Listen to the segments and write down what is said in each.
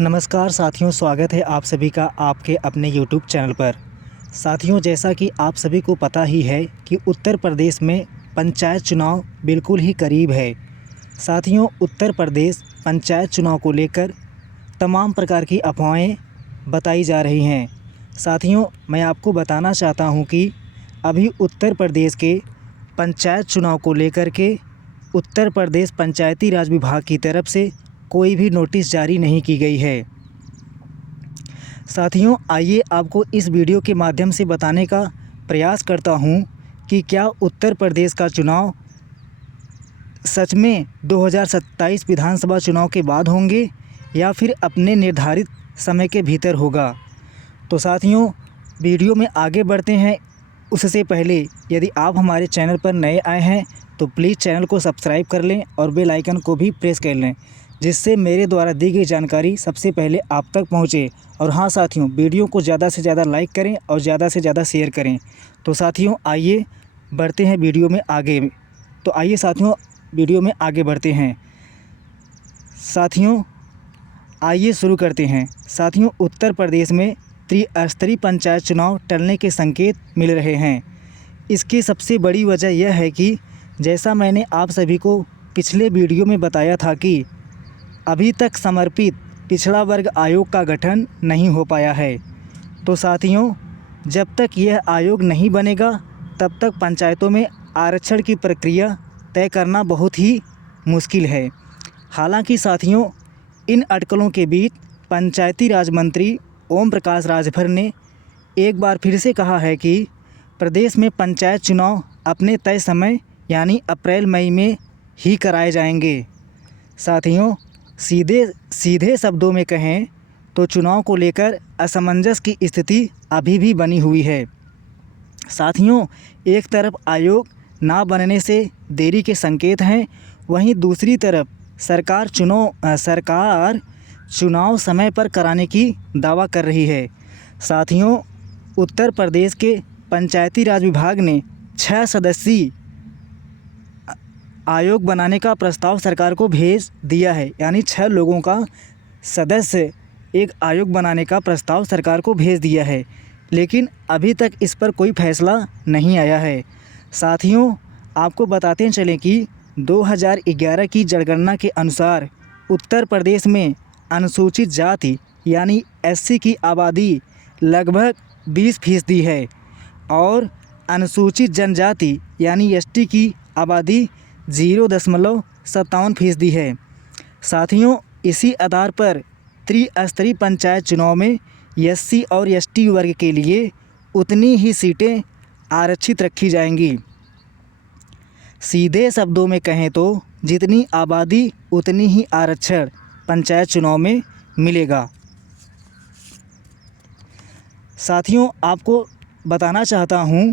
नमस्कार साथियों, स्वागत है आप सभी का आपके अपने YouTube चैनल पर। साथियों, जैसा कि आप सभी को पता ही है कि उत्तर प्रदेश में पंचायत चुनाव बिल्कुल ही करीब है। साथियों, उत्तर प्रदेश पंचायत चुनाव को लेकर तमाम प्रकार की अफवाहें बताई जा रही हैं। साथियों, मैं आपको बताना चाहता हूं कि अभी उत्तर प्रदेश के पंचायत चुनाव को लेकर के उत्तर प्रदेश पंचायती राज विभाग की तरफ से कोई भी नोटिस जारी नहीं की गई है। साथियों, आइए आपको इस वीडियो के माध्यम से बताने का प्रयास करता हूं कि क्या उत्तर प्रदेश का चुनाव सच में 2027 विधानसभा चुनाव के बाद होंगे या फिर अपने निर्धारित समय के भीतर होगा। तो साथियों, वीडियो में आगे बढ़ते हैं उससे पहले यदि आप हमारे चैनल पर नए आए हैं तो प्लीज़ चैनल को सब्सक्राइब कर लें और बेल आइकन को भी प्रेस कर लें, जिससे मेरे द्वारा दी गई जानकारी सबसे पहले आप तक पहुंचे। और हाँ साथियों, वीडियो को ज़्यादा से ज़्यादा लाइक करें और ज़्यादा से ज़्यादा शेयर करें। तो साथियों, आइए बढ़ते हैं वीडियो में आगे। तो आइए साथियों, वीडियो में आगे बढ़ते हैं। साथियों, आइए शुरू करते हैं। साथियों, उत्तर प्रदेश में त्रिस्तरीय पंचायत चुनाव टलने के संकेत मिल रहे हैं। इसकी सबसे बड़ी वजह यह है कि जैसा मैंने आप सभी को पिछले वीडियो में बताया था कि अभी तक समर्पित पिछड़ा वर्ग आयोग का गठन नहीं हो पाया है। तो साथियों, जब तक यह आयोग नहीं बनेगा तब तक पंचायतों में आरक्षण की प्रक्रिया तय करना बहुत ही मुश्किल है। हालांकि साथियों, इन अटकलों के बीच पंचायती राज मंत्री ओम प्रकाश राजभर ने एक बार फिर से कहा है कि प्रदेश में पंचायत चुनाव अपने तय समय यानी अप्रैल मई में ही कराए जाएंगे। साथियों, सीधे शब्दों में कहें तो चुनाव को लेकर असमंजस की स्थिति अभी भी बनी हुई है। साथियों, एक तरफ आयोग ना बनने से देरी के संकेत हैं, वहीं दूसरी तरफ सरकार चुनाव समय पर कराने की दावा कर रही है। साथियों, उत्तर प्रदेश के पंचायती राज विभाग ने 6 सदस्यीय आयोग बनाने का प्रस्ताव सरकार को भेज दिया है, यानी 6 लोगों का सदस्य एक आयोग बनाने का प्रस्ताव सरकार को भेज दिया है, लेकिन अभी तक इस पर कोई फैसला नहीं आया है। साथियों, आपको बताते चलें कि 2011 की जनगणना के अनुसार उत्तर प्रदेश में अनुसूचित जाति यानी एससी की आबादी लगभग 20% है और अनुसूचित जनजाति यानी एसटी की आबादी 0.57% है। साथियों, इसी आधार पर त्रिस्तरीय पंचायत चुनाव में एससी और एसटी वर्ग के लिए उतनी ही सीटें आरक्षित रखी जाएंगी। सीधे शब्दों में कहें तो जितनी आबादी उतनी ही आरक्षण पंचायत चुनाव में मिलेगा। साथियों, आपको बताना चाहता हूं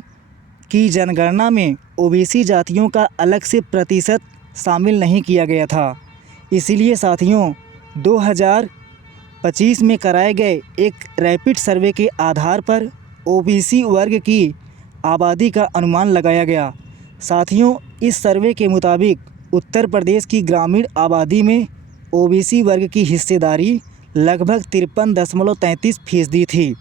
कि जनगणना में ओबीसी जातियों का अलग से प्रतिशत शामिल नहीं किया गया था। इसीलिए साथियों, 2025 में कराए गए एक रैपिड सर्वे के आधार पर ओबीसी वर्ग की आबादी का अनुमान लगाया गया। साथियों, इस सर्वे के मुताबिक उत्तर प्रदेश की ग्रामीण आबादी में ओबीसी वर्ग की हिस्सेदारी लगभग 53.33% थी।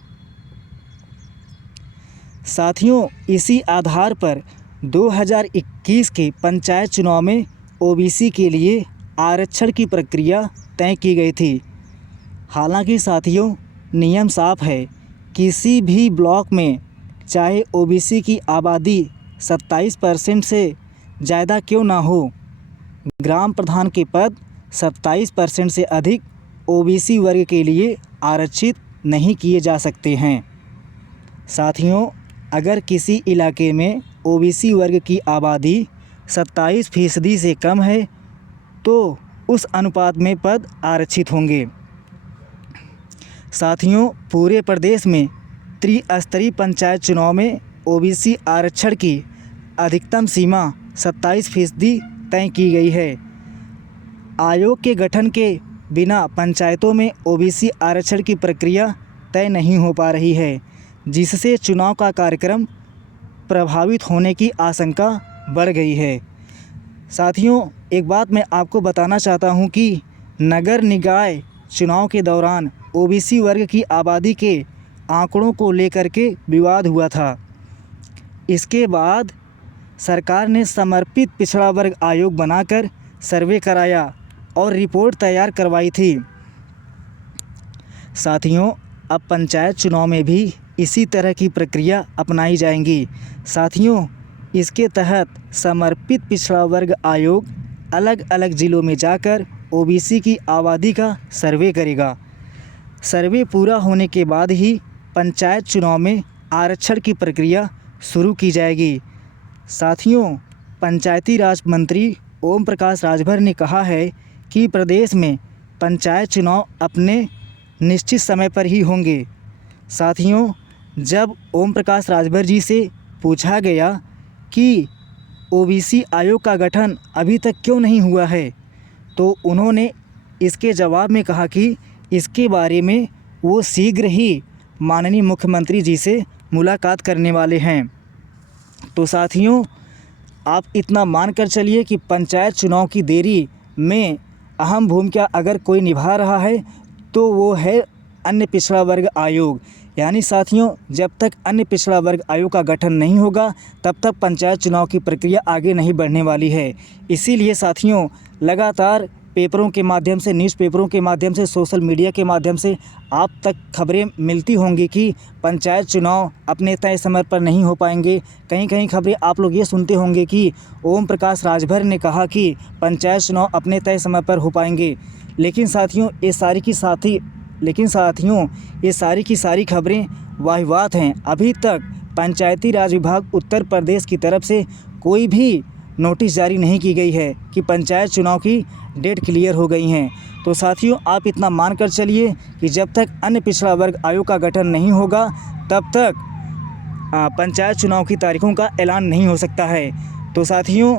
साथियों, इसी आधार पर 2021 के पंचायत चुनाव में ओबीसी के लिए आरक्षण की प्रक्रिया तय की गई थी। हालांकि साथियों, नियम साफ है, किसी भी ब्लॉक में चाहे ओबीसी की आबादी 27% से ज़्यादा क्यों ना हो, ग्राम प्रधान के पद 27% से अधिक ओबीसी वर्ग के लिए आरक्षित नहीं किए जा सकते हैं। साथियों, अगर किसी इलाके में ओबीसी वर्ग की आबादी 27% से कम है तो उस अनुपात में पद आरक्षित होंगे। साथियों, पूरे प्रदेश में त्रिस्तरीय पंचायत चुनाव में ओबीसी आरक्षण की अधिकतम सीमा 27% तय की गई है। आयोग के गठन के बिना पंचायतों में ओबीसी आरक्षण की प्रक्रिया तय नहीं हो पा रही है, जिससे चुनाव का कार्यक्रम प्रभावित होने की आशंका बढ़ गई है। साथियों, एक बात मैं आपको बताना चाहता हूं कि नगर निकाय चुनाव के दौरान ओबीसी वर्ग की आबादी के आंकड़ों को लेकर के विवाद हुआ था। इसके बाद सरकार ने समर्पित पिछड़ा वर्ग आयोग बनाकर सर्वे कराया और रिपोर्ट तैयार करवाई थी। साथियों, अब पंचायत चुनाव में भी इसी तरह की प्रक्रिया अपनाई जाएंगी। साथियों, इसके तहत समर्पित पिछड़ा वर्ग आयोग अलग अलग ज़िलों में जाकर ओबीसी की आबादी का सर्वे करेगा। सर्वे पूरा होने के बाद ही पंचायत चुनाव में आरक्षण की प्रक्रिया शुरू की जाएगी। साथियों, पंचायती राज मंत्री ओम प्रकाश राजभर ने कहा है कि प्रदेश में पंचायत चुनाव अपने निश्चित समय पर ही होंगे। साथियों, जब ओम प्रकाश राजभर जी से पूछा गया कि ओबीसी आयोग का गठन अभी तक क्यों नहीं हुआ है, तो उन्होंने इसके जवाब में कहा कि इसके बारे में वो शीघ्र ही माननीय मुख्यमंत्री जी से मुलाकात करने वाले हैं। तो साथियों, आप इतना मान कर चलिए कि पंचायत चुनाव की देरी में अहम भूमिका अगर कोई निभा रहा है तो वो है अन्य पिछड़ा वर्ग आयोग। यानी साथियों, जब तक अन्य पिछड़ा वर्ग आयोग का गठन नहीं होगा तब तक पंचायत चुनाव की प्रक्रिया आगे नहीं बढ़ने वाली है। इसीलिए साथियों, लगातार पेपरों के माध्यम से, न्यूज़पेपरों के माध्यम से, सोशल मीडिया के माध्यम से आप तक खबरें मिलती होंगी कि पंचायत चुनाव अपने तय समय पर नहीं हो पाएंगे। कहीं कहीं खबरें आप लोग ये सुनते होंगे कि ओम प्रकाश राजभर ने कहा कि पंचायत चुनाव अपने तय समय पर हो पाएंगे। लेकिन साथियों, ये सारी की सारी खबरें वाहियात हैं। अभी तक पंचायती राज विभाग उत्तर प्रदेश की तरफ से कोई भी नोटिस जारी नहीं की गई है कि पंचायत चुनाव की डेट क्लियर हो गई हैं। तो साथियों, आप इतना मान कर चलिए कि जब तक अन्य पिछड़ा वर्ग आयोग का गठन नहीं होगा तब तक पंचायत चुनाव की तारीखों का ऐलान नहीं हो सकता है। तो साथियों,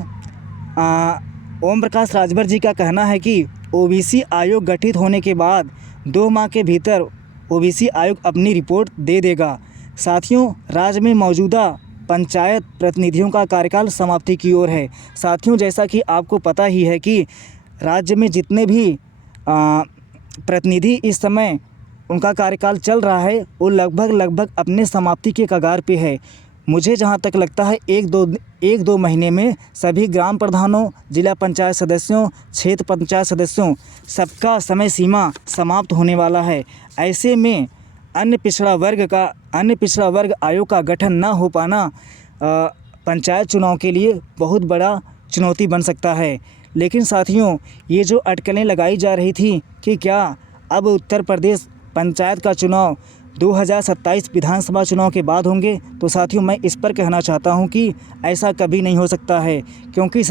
ओम प्रकाश राजभर जी का कहना है कि ओबीसी आयोग गठित होने के बाद 2 माह के भीतर ओबीसी आयोग अपनी रिपोर्ट दे देगा। साथियों, राज्य में मौजूदा पंचायत प्रतिनिधियों का कार्यकाल समाप्ति की ओर है। साथियों, जैसा कि आपको पता ही है कि राज्य में जितने भी प्रतिनिधि इस समय उनका कार्यकाल चल रहा है वो लगभग अपने समाप्ति के कगार पे है। मुझे जहाँ तक लगता है एक दो महीने में सभी ग्राम प्रधानों, जिला पंचायत सदस्यों, क्षेत्र पंचायत सदस्यों सबका समय सीमा समाप्त होने वाला है। ऐसे में अन्य पिछड़ा वर्ग आयोग का गठन न हो पाना पंचायत चुनाव के लिए बहुत बड़ा चुनौती बन सकता है। लेकिन साथियों, ये जो अटकलें लगाई जा रही थी कि क्या अब उत्तर प्रदेश पंचायत का चुनाव 2027 विधानसभा चुनाव के बाद होंगे, तो साथियों मैं इस पर कहना चाहता हूं कि ऐसा कभी नहीं हो सकता है। क्योंकि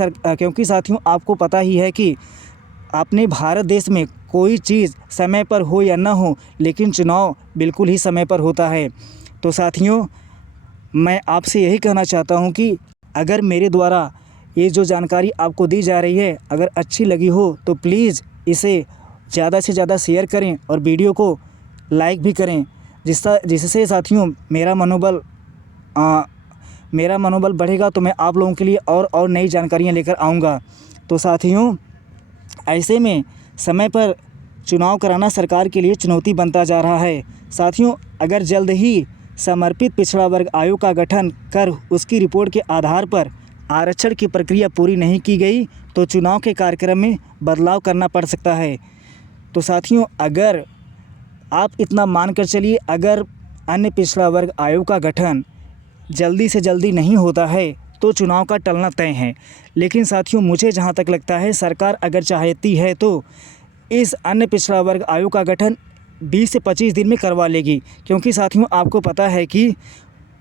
साथियों, आपको पता ही है कि अपने भारत देश में कोई चीज़ समय पर हो या ना हो, लेकिन चुनाव बिल्कुल ही समय पर होता है। तो साथियों, मैं आपसे यही कहना चाहता हूं कि अगर मेरे द्वारा ये जो जानकारी आपको दी जा रही है अगर अच्छी लगी हो तो प्लीज़ इसे ज़्यादा से ज़्यादा शेयर करें और वीडियो को लाइक भी करें, जिससे साथियों मेरा मनोबल बढ़ेगा तो मैं आप लोगों के लिए और नई जानकारियाँ लेकर आऊँगा। तो साथियों, ऐसे में समय पर चुनाव कराना सरकार के लिए चुनौती बनता जा रहा है। साथियों, अगर जल्द ही समर्पित पिछड़ा वर्ग आयोग का गठन कर उसकी रिपोर्ट के आधार पर आरक्षण की प्रक्रिया पूरी नहीं की गई तो चुनाव के कार्यक्रम में बदलाव करना पड़ सकता है। तो साथियों, अगर आप इतना मान कर चलिए, अगर अन्य पिछड़ा वर्ग आयोग का गठन जल्दी से जल्दी नहीं होता है तो चुनाव का टलना तय है। लेकिन साथियों, मुझे जहां तक लगता है सरकार अगर चाहती है तो इस अन्य पिछड़ा वर्ग आयोग का गठन 20 से 25 दिन में करवा लेगी। क्योंकि साथियों, आपको पता है कि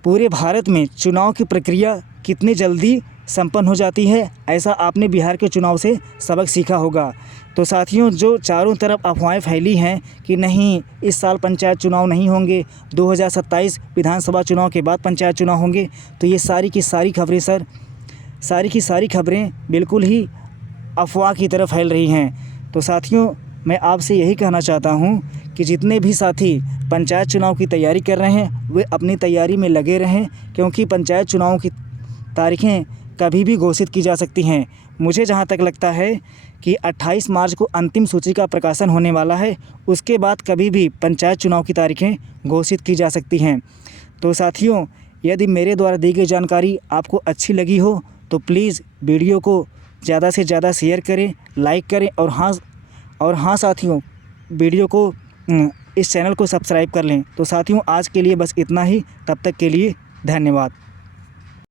पूरे भारत में चुनाव की प्रक्रिया कितनी जल्दी संपन्न हो जाती है, ऐसा आपने बिहार के चुनाव से सबक सीखा होगा। तो साथियों, जो चारों तरफ अफवाहें फैली हैं कि नहीं इस साल पंचायत चुनाव नहीं होंगे, 2027 विधानसभा चुनाव के बाद पंचायत चुनाव होंगे, तो ये सारी की सारी खबरें बिल्कुल ही अफवाह की तरफ फैल रही हैं। तो साथियों, मैं आपसे यही कहना चाहता हूँ कि जितने भी साथी पंचायत चुनाव की तैयारी कर रहे हैं वे अपनी तैयारी में लगे रहें, क्योंकि पंचायत चुनाव की तारीखें कभी भी घोषित की जा सकती हैं। मुझे जहाँ तक लगता है कि 28 मार्च को अंतिम सूची का प्रकाशन होने वाला है। उसके बाद कभी भी पंचायत चुनाव की तारीखें घोषित की जा सकती हैं। तो साथियों, यदि मेरे द्वारा दी गई जानकारी आपको अच्छी लगी हो तो प्लीज़ वीडियो को ज़्यादा से ज़्यादा शेयर करें, लाइक करें और हाँ साथियों, वीडियो को इस चैनल को सब्सक्राइब कर लें। तो साथियों, आज के लिए बस इतना ही। तब तक के लिए धन्यवाद।